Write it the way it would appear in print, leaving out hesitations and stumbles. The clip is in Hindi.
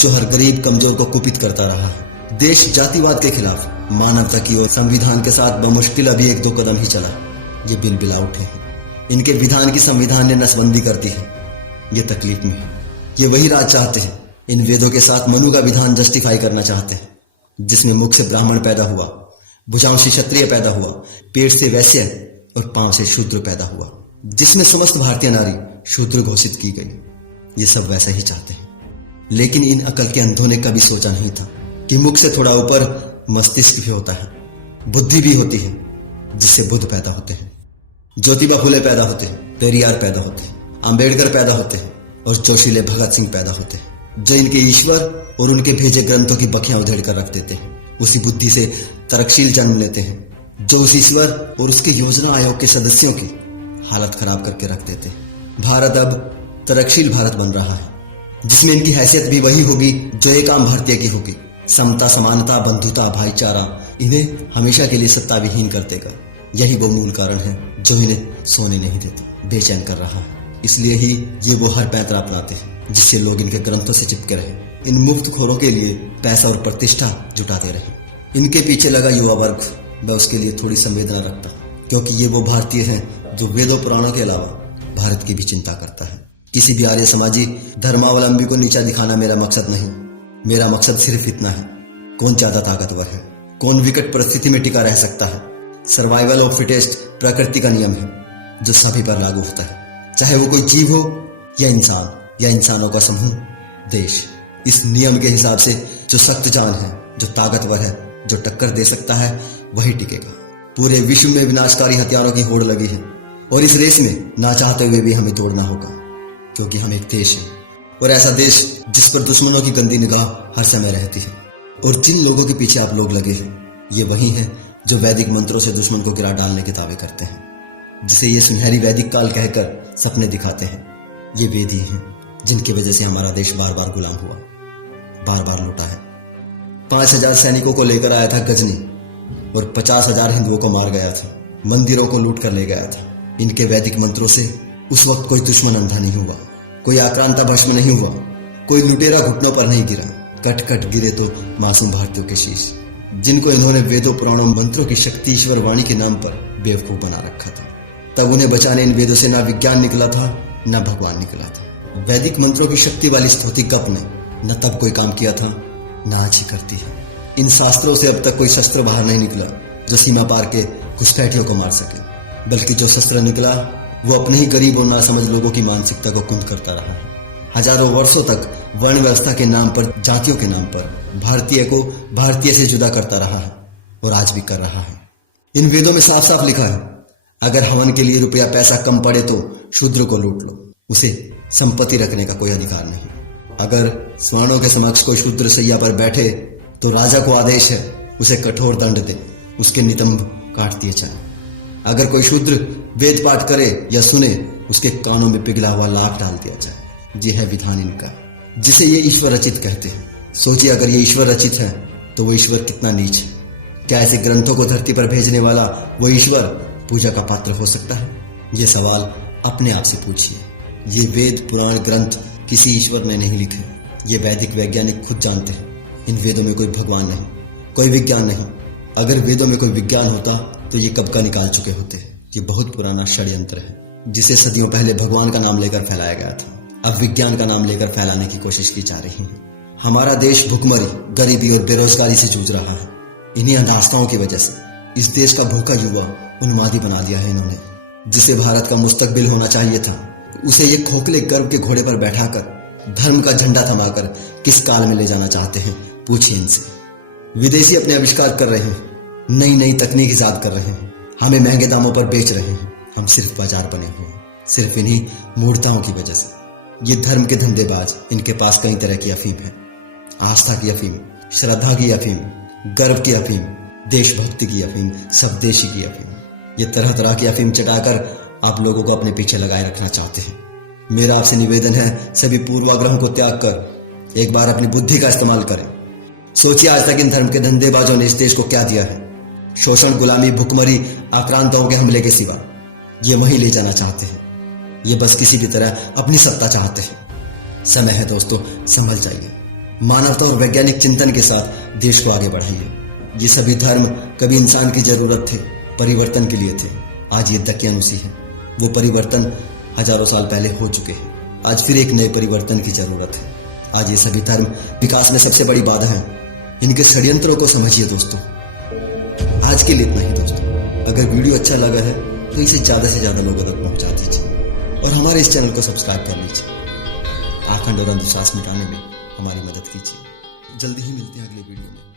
जो हर गरीब कमजोर को कुपित करता रहा है। देश जातिवाद के खिलाफ मानवता की ओर संविधान के साथ बमुश्किल अभी 1-2 कदम ही चला। ये बिल बिला उठे हैं। इनके विधान की संविधान ने नसबंदी कर दी है। ये तकलीफ में है। ये वही राज चाहते हैं। इन वेदों के साथ मनु का विधान जस्टिफाई करना चाहते हैं, जिसमें मुख से ब्राह्मण पैदा हुआ, भुजाओं से क्षत्रिय पैदा हुआ, पेट से वैश्य और पांव से शूद्र पैदा हुआ, जिसमें समस्त भारतीय नारी शूद्र घोषित की गई। ये सब वैसा ही चाहते हैं। लेकिन इन अकल के अंधों ने कभी सोचा नहीं था कि मुख से थोड़ा ऊपर मस्तिष्क भी होता है, बुद्धि भी होती है, जिससे बुद्ध पैदा होते हैं, ज्योतिबा फुले पैदा होते हैं, पेरियार पैदा होते हैं, अंबेडकर पैदा होते हैं और जोशीले भगत सिंह पैदा होते हैं, जो इनके ईश्वर और उनके भेजे ग्रंथों की बखियां उधेड़ कर रख देते हैं। उसी बुद्धि से तरकशील जन्म लेते हैं, जो उस ईश्वर और उसके योजना आयोग के सदस्यों की हालत खराब करके रख देते हैं। भारत अब तरकशील भारत बन रहा है, जिसमें इनकी हैसियत भी वही होगी जो एक आम भारतीय की होगी। समता, समानता, बंधुता, भाईचारा इन्हें हमेशा के लिए सत्ता विहीन कर देगा। यही वो मूल कारण है जो इन्हें सोने नहीं देता, बेचैन कर रहा है। इसलिए ही ये वो हर पैंतरा अपनाते हैं, जिससे लोग इनके ग्रंथों से चिपके रहे, इन मुफ्तखोरों के लिए पैसा और प्रतिष्ठा जुटाते रहे। इनके पीछे लगा युवा वर्ग, मैं उसके लिए थोड़ी संवेदना रखता, क्योंकि ये वो भारतीय हैं जो वेदों पुराणों के अलावा भारत की भी चिंता करता है। किसी भी आर्य समाजी धर्मावलंबी को नीचा दिखाना मेरा मकसद नहीं। मेरा मकसद सिर्फ इतना है, कौन ज्यादा ताकतवर है, कौन विकट परिस्थिति में टिका रह सकता है। सर्वाइवल ऑफ फिटेस्ट प्रकृति का नियम है जो सभी पर लागू होता है, चाहे वो कोई जीव हो या इंसान या इंसानों का समूह, देश। इस नियम के हिसाब से जो सख्त जान है, जो ताकतवर है, जो टक्कर दे सकता है, वही टिकेगा। पूरे विश्व में विनाशकारी हथियारों की होड़ लगी है और इस रेस में ना चाहते हुए भी हमें दौड़ना होगा, क्योंकि हम एक देश है, और ऐसा देश जिस पर दुश्मनों की गंदी निगाह हर समय रहती है। और जिन लोगों के पीछे आप लोग लगे हैं, ये वही हैं जो वैदिक मंत्रों से दुश्मन को गिरा डालने के दावे करते हैं, जिसे ये सुनहरी वैदिक काल कहकर सपने दिखाते हैं। ये वेद ही हैं जिनकी वजह से हमारा देश बार बार गुलाम हुआ, बार बार लूटा है। 5000 सैनिकों को लेकर आया था गजनी और 50,000 हिंदुओं को मार गया था, मंदिरों को लूट कर ले गया था। इनके वैदिक मंत्रों से उस वक्त कोई दुश्मन अंधा नहीं हुआ, कोई आक्रांता भस्म नहीं हुआ, कोई लुटेरा घुटनों पर नहीं गिरा। कट कट गिरे तो मासूम भारतीयों के शीश, जिनको इन्होंने वेदों पुराणों मंत्रों की शक्ति ईश्वर वाणी के नाम पर बेवकूफ बना रखा था। तब उन्हें बचाने इन वेदों से ना विज्ञान निकला था, ना भगवान निकला था। वैदिक मंत्रों की शक्ति वाली स्तुति कप ने न तब कोई काम किया था, ना आज ही करती है। इन शास्त्रों से अब तक कोई शस्त्र बाहर नहीं निकला जो सीमा पार के घुसपैठियों को मार सके, बल्कि जो शस्त्र निकला वो अपने ही गरीब और नासमझ लोगों की मानसिकता को कुंद करता रहा है। हजारों वर्षों तक वर्ण व्यवस्था के नाम पर, जातियों के नाम पर भारतीय को भारतीय से जुदा करता रहा है और आज भी कर रहा है। इन वेदों में साफ साफ लिखा है, अगर हवन के लिए रुपया पैसा कम पड़े तो शूद्र को लूट लो, उसे संपत्ति रखने का कोई अधिकार नहीं। अगर स्वर्णों के समक्ष कोई शूद्र सैया पर बैठे तो राजा को आदेश है उसे कठोर दंड दे, उसके नितंब काट दिए जाए। अगर कोई शूद्र वेद पाठ करे या सुने, उसके कानों में पिघला हुआ लाख डाल दिया जाए। ये है विधान इनका, जिसे ये ईश्वर रचित कहते हैं। सोचिए, अगर ये ईश्वर रचित है तो वो ईश्वर कितना नीच है। क्या ऐसे ग्रंथों को धरती पर भेजने वाला वो ईश्वर पूजा का पात्र हो सकता है? ये सवाल अपने आप से पूछिए। ये वेद पुराण ग्रंथ किसी ईश्वर ने नहीं लिखे, ये वैदिक वैज्ञानिक खुद जानते हैं। इन वेदों में कोई भगवान नहीं, कोई विज्ञान नहीं। अगर वेदों में कोई विज्ञान होता तो ये कब का निकाल चुके होते। ये बहुत पुराना षड्यंत्र है, जिसे सदियों पहले भगवान का नाम लेकर फैलाया गया था, अब विज्ञान का नाम लेकर फैलाने की कोशिश की जा रही है। हमारा देश भुखमरी, गरीबी और बेरोजगारी से जूझ रहा है। इन्हीं अनास्थाओं की वजह से इस देश का भूखा युवा उन्मादी बना दिया है इन्होंने। जिसे भारत का मुस्तकबिल होना चाहिए था, उसे ये खोखले गर्व के घोड़े पर बैठाकर धर्म का झंडा थमाकर किस काल में ले जाना चाहते हैं, पूछिए इनसे। विदेशी अपने आविष्कार कर रहे हैं, नई नई तकनीक ईजाद कर रहे हैं, हमें महंगे दामों पर बेच रहे हैं। हम सिर्फ बाजार बने हुए हैं, सिर्फ इन्हीं मूर्ताओं की वजह से। ये धर्म के धंधेबाज, इनके पास कई तरह की अफीम है। आस्था की अफीम, श्रद्धा की अफीम, गर्व की अफीम, देशभक्ति की अफीम, स्वदेशी की अफीम। ये तरह तरह की अफीम चटाकर आप लोगों को अपने पीछे लगाए रखना चाहते हैं। मेरा आपसे निवेदन है, सभी पूर्वाग्रहों को त्याग कर एक बार अपनी बुद्धि का इस्तेमाल करें। सोचिए, आज तक इन धर्म के धंधेबाजों ने इस देश को क्या दिया है? शोषण, गुलामी, भुखमरी, आक्रांताओं के हमले के सिवा। ये वहीं ले जाना चाहते हैं। ये बस किसी भी तरह अपनी सत्ता चाहते हैं। समय है दोस्तों, संभल जाइए। मानवता और वैज्ञानिक चिंतन के साथ देश को आगे बढ़ाइए। ये सभी धर्म कभी इंसान की जरूरत थे, परिवर्तन के लिए थे। आज ये दकियानुसी है। वो परिवर्तन हजारों साल पहले हो चुके हैं। आज फिर एक नए परिवर्तन की जरूरत है। आज ये सभी धर्म विकास में सबसे बड़ी बाधा है। इनके षड्यंत्रों को समझिए दोस्तों। आज के लिए इतना ही दोस्तों। अगर वीडियो अच्छा लगा है तो इसे ज्यादा से ज्यादा लोगों तक पहुंचा दीजिए और हमारे इस चैनल को सब्सक्राइब कर लीजिए। आखंड और अंधविश्वास मिटाने में हमारी मदद कीजिए। जल्दी ही मिलते हैं अगले वीडियो में।